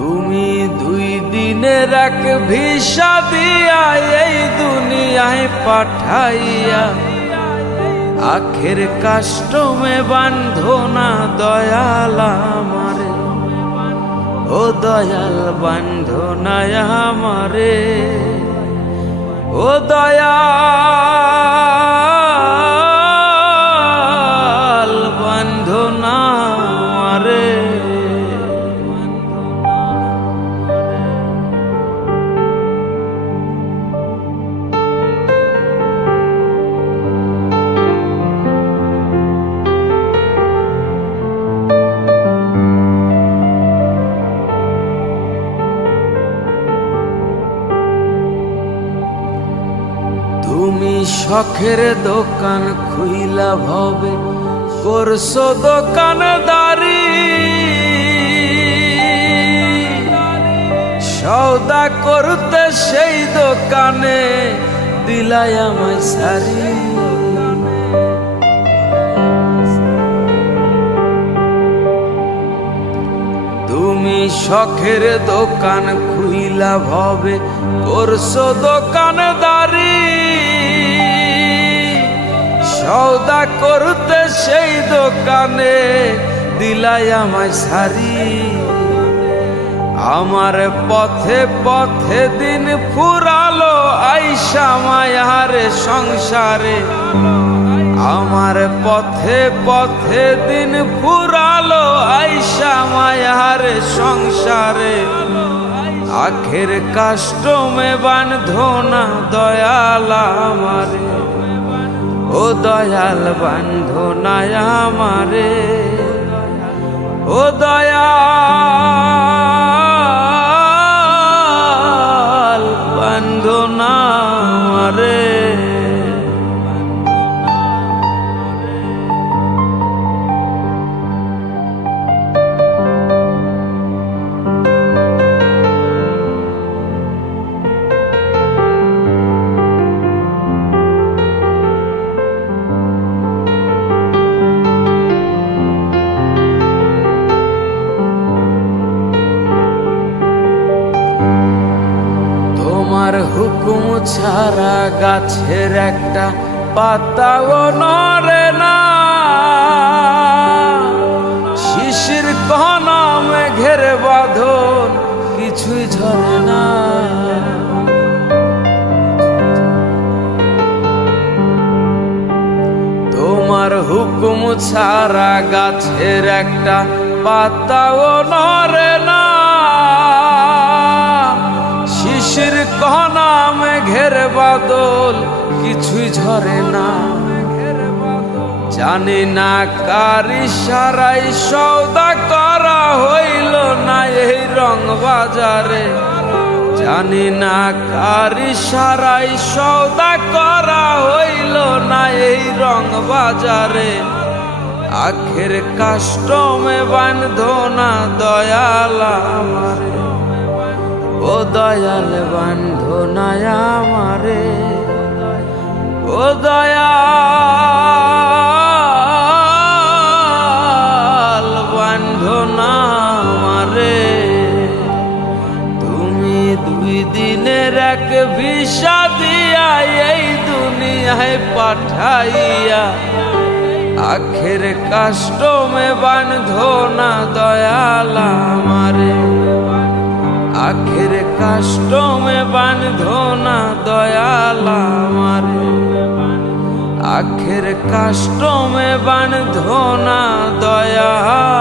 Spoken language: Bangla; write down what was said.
তুমি 2 দিনের এক ভিসা দিয়া এই দুনিয়ায় পাঠাইয়া আখের কাস্টমে বান্ধো না দয়াল আমারে, ও দয়াল বান্ধো না আমারে, ও দয়াল বান্ধো না আমারে। তুমি শখের দোকান খুইলা ভবে করছো দোকানদারি, সওদা করতে সেই দোকানে দিলাই আমায় সারি। তুমি শখের দোকান খুইলা ভবে করছো দোকানদারি, সওদা করতে সেই দোকানে দিলাই আমায় সারি। আমার পথে পথে দিন ফুরালো আইসা মায়ার সংসারে, আমার পথে পথে দিন ফুরালো আইসা মায়ার সংসারে। আখের কাস্টমে বান্ধো না দয়াল আমারে, ও দয়াল বান্ধো না আমারে, ও দয়াল বান্ধো না আমারে। তোমার হুকুম ছাড়া গাছের একটা পাতাও নড়ে না, শিশির কণা মেঘের বাঁধন কিছুই ঝরে না। তোমার হুকুম ছাড়া গাছের একটা পাতাও নড়ে না, শিশির কণা মেঘের বাদল কিছুই ঝরে না। জানি না কার ইশারায় সওদা করা হইল না এই রং বাজারে, জানি না কার ইশারায় সওদা করা হইল না এই রং বাজারে। আখের কাস্টমে বান্ধো না দয়াল আমারে, ও দয়াল বান্ধো না আমারে, ও দয়াল বান্ধো না আমারে। তুমি 2 দিনের এক ভিসা দিয়া এই দুনিয়ায় পাঠাইয়া আখের কাস্টমে বান্ধো না দয়াল আমারে, আখের কাস্টমে বান্ধো না দয়াল আমারে, আখের কাস্টমে বান্ধো না দয়াল।